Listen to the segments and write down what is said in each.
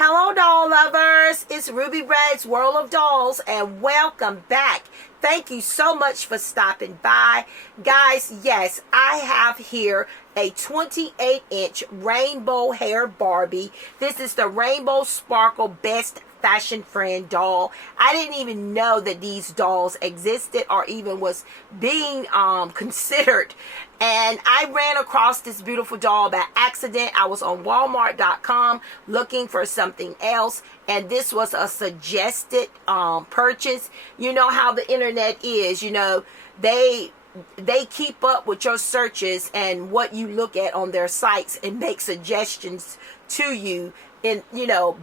Hello, doll lovers. It's Ruby Red's World of Dolls, and welcome back. Thank you so much for stopping by. Guys, yes, I have here a 28-inch rainbow hair Barbie. This is the Rainbow Sparkle Best Fashion Friend doll. I didn't even know that these dolls existed or even was being considered. And I ran across this beautiful doll by accident. I was on Walmart.com looking for something else, and this was a suggested purchase. You know how the internet is. You know, they keep up with your searches and what you look at on their sites and make suggestions to you in, you know,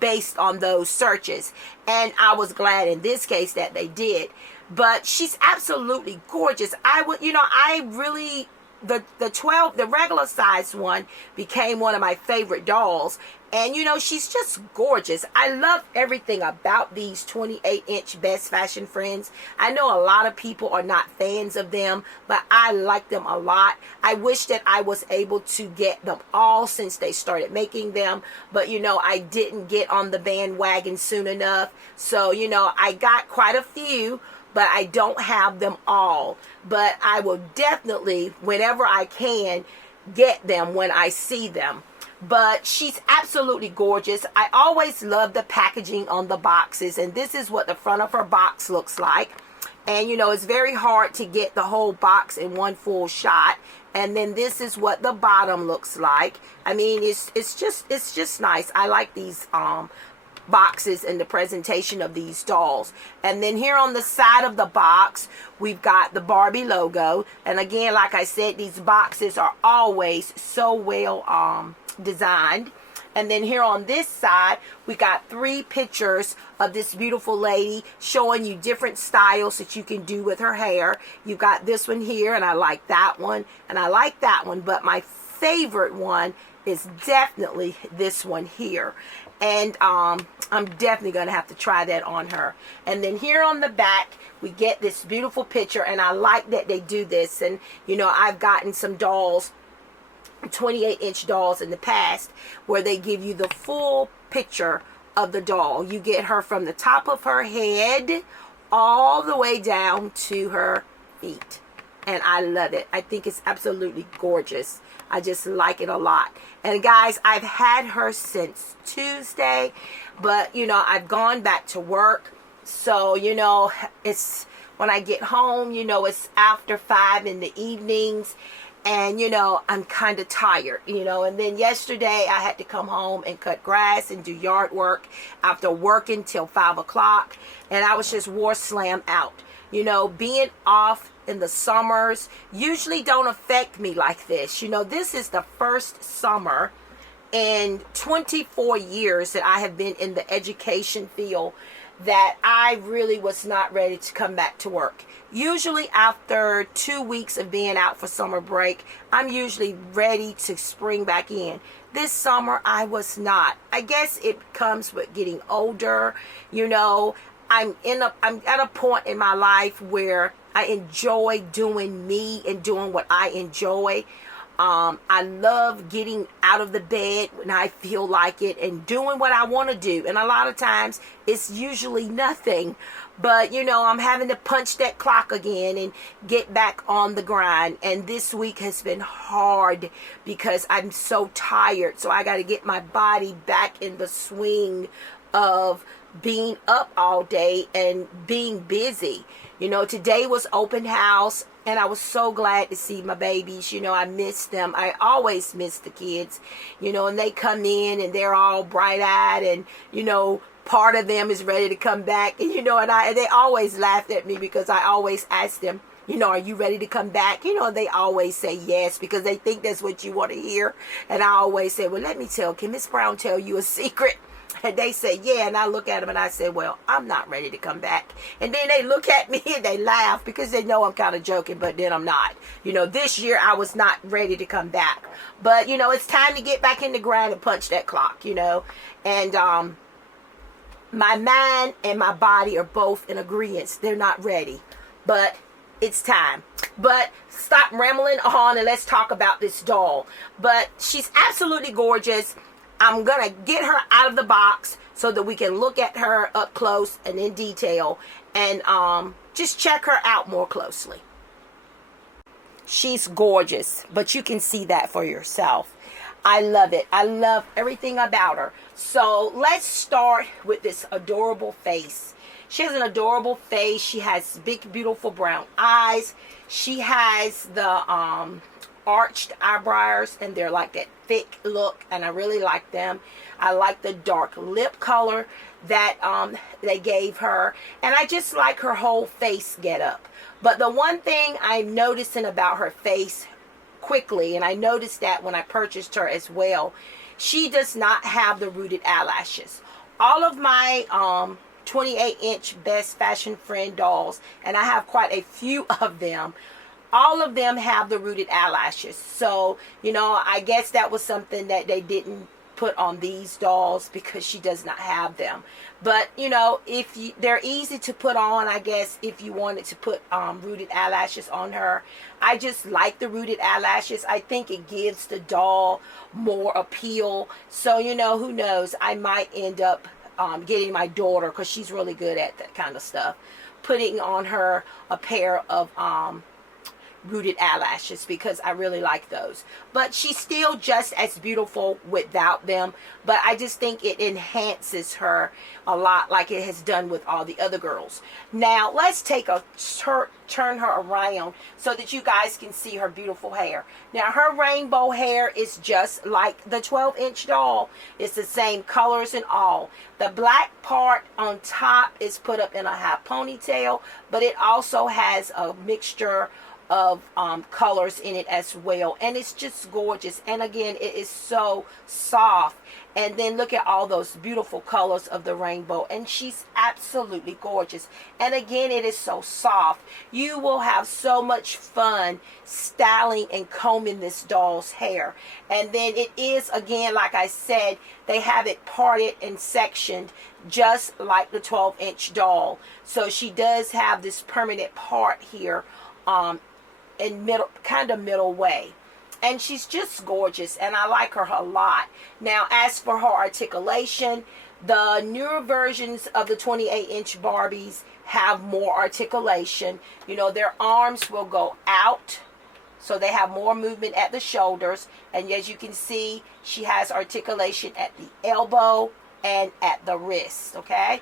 based on those searches. And I was glad in this case that they did. But she's absolutely gorgeous. The regular size one became one of my favorite dolls. And, you know, she's just gorgeous. I love everything about these 28-inch Best Fashion Friends. I know a lot of people are not fans of them, but I like them a lot. I wish that I was able to get them all since they started making them. But, you know, I didn't get on the bandwagon soon enough. So, you know, I got quite a few, but I don't have them all. But I will definitely, whenever I can, get them when I see them. But she's absolutely gorgeous. I always love the packaging on the boxes, and this is what the front of her box looks like. And, you know, it's very hard to get the whole box in one full shot. And then this is what the bottom looks like. I mean, it's just nice. I like these boxes and the presentation of these dolls. And then here on the side of the box, we've got the Barbie logo. And again, like I said, these boxes are always so well designed. And then here on this side, we got 3 pictures of this beautiful lady showing you different styles that you can do with her hair. You've got this one here, and I like that one, and I like that one, but my favorite one is definitely this one here. And I'm definitely going to have to try that on her. And then here on the back, we get this beautiful picture, and I like that they do this. And, you know, I've gotten some dolls, 28-inch dolls in the past, where they give you the full picture of the doll. You get her from the top of her head all the way down to her feet. And I love it. I think it's absolutely gorgeous. I just like it a lot. And guys, I've had her since Tuesday, but, you know, I've gone back to work. So, you know, it's when I get home, you know, it's after 5 in the evenings. And, you know, I'm kind of tired, you know. And then yesterday I had to come home and cut grass and do yard work after working till 5 o'clock. And I was just war slam out. You know, being off in the summers usually don't affect me like this. You know, this is the first summer in 24 years that I have been in the education field that I really was not ready to come back to work. Usually after 2 weeks of being out for summer break, I'm usually ready to spring back in. This summer I was not. I guess it comes with getting older. You know, I'm at a point in my life where I enjoy doing me and doing what I enjoy. I love getting out of the bed when I feel like it and doing what I want to do. And a lot of times it's usually nothing. But, you know, I'm having to punch that clock again and get back on the grind. And this week has been hard because I'm so tired. So I got to get my body back in the swing of being up all day and being busy. You know, today was open house, and I was so glad to see my babies. You know, I miss them. I always miss the kids, you know, and they come in and they're all bright-eyed, and, you know, part of them is ready to come back. And, you know, and they always laughed at me because I always ask them, You know, are you ready to come back? You know, they always say yes because they think that's what you want to hear. And I always say, well, can Miss Brown tell you a secret? And they say, yeah. And I look at them and I say, well, I'm not ready to come back. And then they look at me and they laugh because they know I'm kind of joking, but then I'm not. You know, this year I was not ready to come back. But, you know, it's time to get back in the grind and punch that clock, you know. And my mind and my body are both in agreement. They're not ready. But it's time. But stop rambling on and let's talk about this doll. But she's absolutely gorgeous. I'm going to get her out of the box so that we can look at her up close and in detail and just check her out more closely. She's gorgeous, but you can see that for yourself. I love it. I love everything about her. So let's start with this adorable face. She has an adorable face. She has big, beautiful brown eyes. She has the arched eyebrows, and they're like that thick look, and I really like them. I like the dark lip color that they gave her, and I just like her whole face get up. But the one thing I'm noticing about her face quickly, and I noticed that when I purchased her as well, she does not have the rooted eyelashes. All of my 28-inch Best Fashion Friend dolls, and I have quite a few of them, all of them have the rooted eyelashes. So, you know, I guess that was something that they didn't put on these dolls because she does not have them. But, you know, they're easy to put on, I guess, if you wanted to put rooted eyelashes on her. I just like the rooted eyelashes. I think it gives the doll more appeal. So, you know, who knows? I might end up getting my daughter, because she's really good at that kind of stuff, putting on her a pair of rooted eyelashes because I really like those. But she's still just as beautiful without them, but I just think it enhances her a lot like it has done with all the other girls. Now let's take a turn her around so that you guys can see her beautiful hair. Now her rainbow hair is just like the 12-inch doll. It's the same colors and all. The black part on top is put up in a high ponytail, but it also has a mixture of colors in it as well, and it's just gorgeous. And again, it is so soft. And then look at all those beautiful colors of the rainbow, and she's absolutely gorgeous. And again, it is so soft. You will have so much fun styling and combing this doll's hair. And then it is, again, like I said, they have it parted and sectioned just like the 12-inch doll. So she does have this permanent part here in middle way, and she's just gorgeous, and I like her a lot. Now as for her articulation, the newer versions of the 28-inch Barbies have more articulation. You know, their arms will go out, so they have more movement at the shoulders, and as you can see, she has articulation at the elbow and at the wrist. Okay,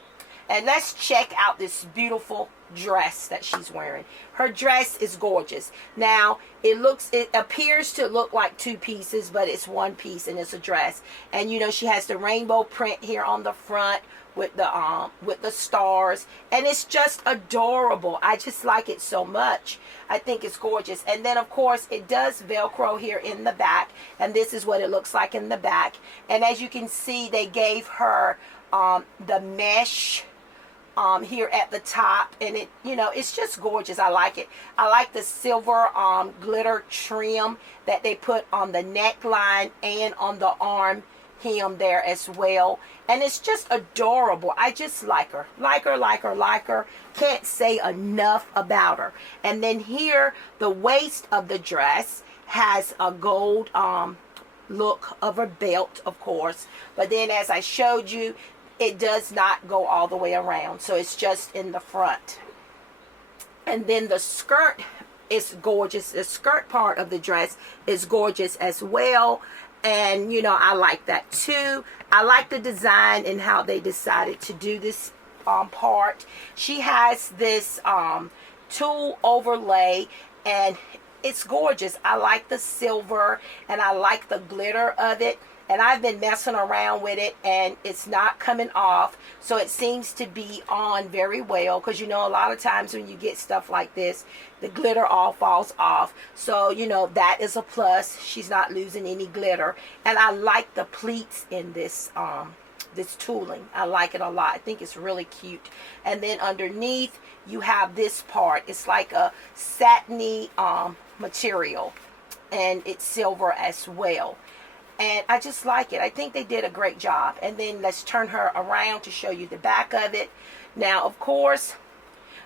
and let's check out this beautiful dress that she's wearing. Her dress is gorgeous. Now it appears to look like two pieces, but it's one piece, and it's a dress. And you know, she has the rainbow print here on the front with the stars, and it's just adorable. I just like it so much. I think it's gorgeous. And then of course it does Velcro here in the back, and this is what it looks like in the back. And as you can see, they gave her the mesh here at the top, and it, you know, it's just gorgeous. I like it. I like the silver glitter trim that they put on the neckline and on the arm hem there as well, and it's just adorable. I just like her. Can't say enough about her. And then here, the waist of the dress has a gold look of a belt, of course, but then as I showed you, it does not go all the way around, so it's just in the front. And then the skirt is gorgeous. The skirt part of the dress is gorgeous as well, and you know, I like that too. I like the design and how they decided to do this part. She has this tulle overlay, and it's gorgeous. I like the silver and I like the glitter of it. And I've been messing around with it and it's not coming off. So it seems to be on very well. Because, you know, a lot of times when you get stuff like this, the glitter all falls off. So, you know, that is a plus. She's not losing any glitter. And I like the pleats in this this tooling. I like it a lot. I think it's really cute. And then underneath, you have this part. It's like a satiny material. And it's silver as well. And I just like it. I think they did a great job. And then let's turn her around to show you the back of it. Now, of course,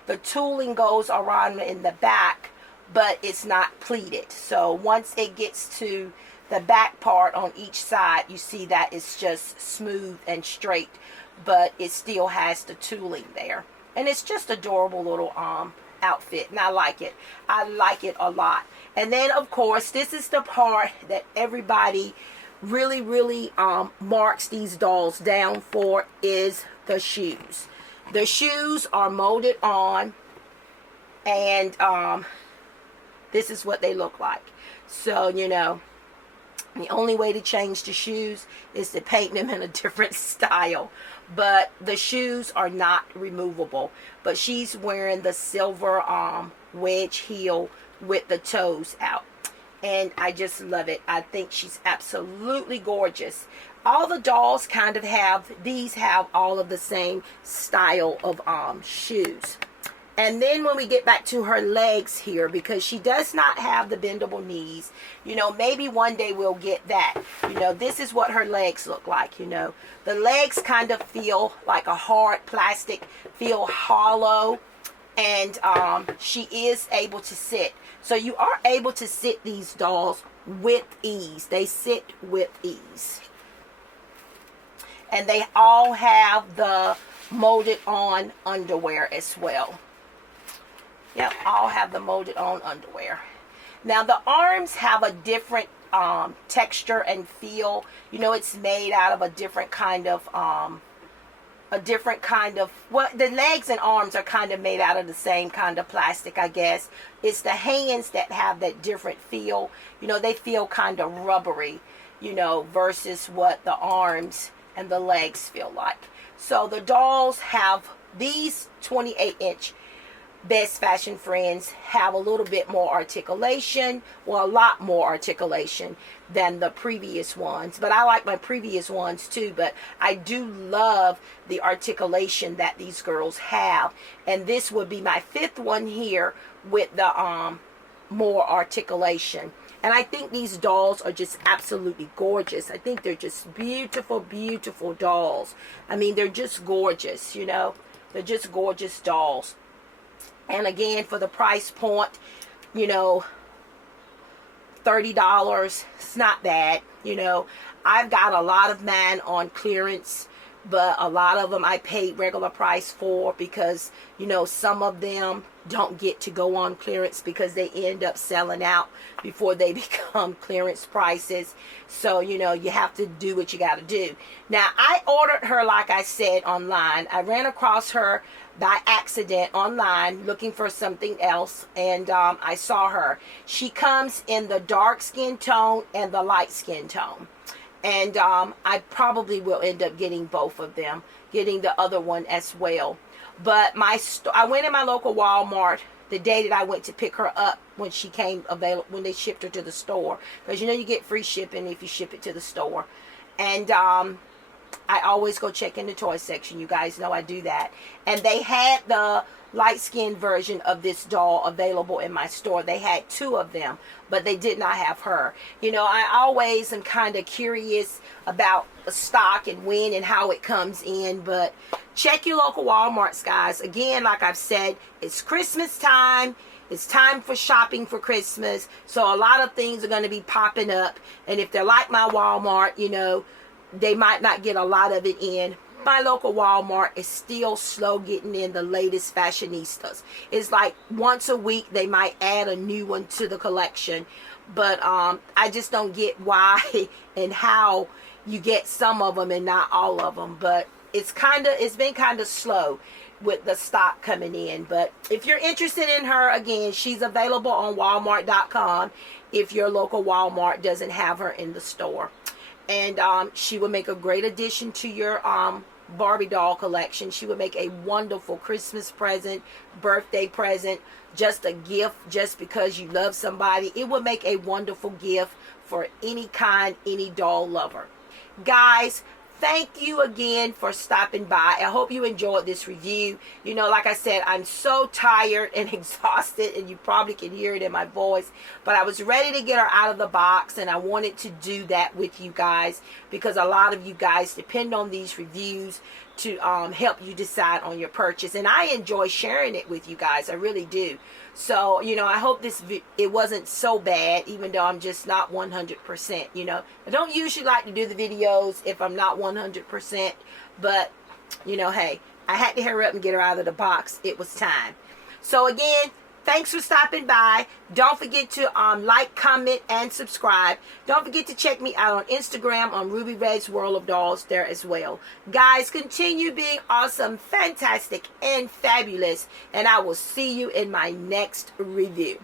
the tooling goes around in the back, but it's not pleated. So once it gets to the back part on each side, you see that it's just smooth and straight, but it still has the tooling there. And it's just adorable little outfit, and I like it. I like it a lot. And then, of course, this is the part that everybody really marks these dolls down for, is the shoes. The shoes are molded on, and this is what they look like. So, you know, the only way to change the shoes is to paint them in a different style. But the shoes are not removable. But she's wearing the silver wedge heel with the toes out. And I just love it. I think she's absolutely gorgeous. All the dolls kind of have, these have all of the same style of shoes. And then when we get back to her legs here, because she does not have the bendable knees, you know, maybe one day we'll get that. You know, this is what her legs look like, you know. The legs kind of feel like a hard plastic, feel hollow. And she is able to sit. So you are able to sit these dolls with ease. They sit with ease. And they all have the molded on underwear as well. Yep, all have the molded on underwear. Now the arms have a different texture and feel. You know, it's made out of a different kind of well, the legs and arms are kind of made out of the same kind of plastic, I guess. It's the hands that have that different feel. You know, they feel kind of rubbery, you know, versus what the arms and the legs feel like. So the dolls have, these 28-inch Best Fashion Friends have a little bit more articulation, well, a lot more articulation than the previous ones. But I like my previous ones too, but I do love the articulation that these girls have. And this would be my 5th one here with the more articulation. And I think these dolls are just absolutely gorgeous. I think they're just beautiful, beautiful dolls. I mean, they're just gorgeous, you know. They're just gorgeous dolls. And again, for the price point, you know, $30, it's not bad. You know, I've got a lot of mine on clearance, but a lot of them I paid regular price for, because, you know, some of them don't get to go on clearance because they end up selling out before they become clearance prices. So, you know, you have to do what you got to do. Now, I ordered her, like I said, online. I ran across her by accident online looking for something else, and I saw her. She comes in the dark skin tone and the light skin tone. And I probably will end up getting both of them, getting the other one as well. But I went in my local Walmart the day that I went to pick her up when she came available, when they shipped her to the store. Because, you know, you get free shipping if you ship it to the store. And I always go check in the toy section. You guys know I do that. And they had the light skin version of this doll available in my store. They had 2 of them, but they did not have her. You know, I always am kind of curious about the stock and when and how it comes in, but check your local Walmarts, guys. Again, like I've said, it's Christmas time. It's time for shopping for Christmas. So a lot of things are going to be popping up. And if they're like my Walmart, you know, they might not get a lot of it in. My local Walmart is still slow getting in the latest fashionistas. It's like once a week they might add a new one to the collection. But I just don't get why and how you get some of them and not all of them. But it's been kind of slow. with the stock coming in. But if you're interested in her, again, she's available on Walmart.com if your local Walmart doesn't have her in the store. And she would make a great addition to your Barbie doll collection. She would make a wonderful Christmas present, birthday present, just a gift just because you love somebody. It would make a wonderful gift for any kind, any doll lover. Guys, thank you again for stopping by. I hope you enjoyed this review. You know, like I said, I'm so tired and exhausted, and you probably can hear it in my voice. But I was ready to get her out of the box, and I wanted to do that with you guys because a lot of you guys depend on these reviews to help you decide on your purchase. And I enjoy sharing it with you guys. I really do. So, you know, I hope it wasn't so bad, even though I'm just not 100%, you know. I don't usually like to do the videos if I'm not 100%, but, you know, hey, I had to hurry up and get her out of the box. It was time. So, again, thanks for stopping by. Don't forget to like, comment, and subscribe. Don't forget to check me out on Instagram on Ruby Red's World of Dolls there as well. Guys, continue being awesome, fantastic, and fabulous. And I will see you in my next review.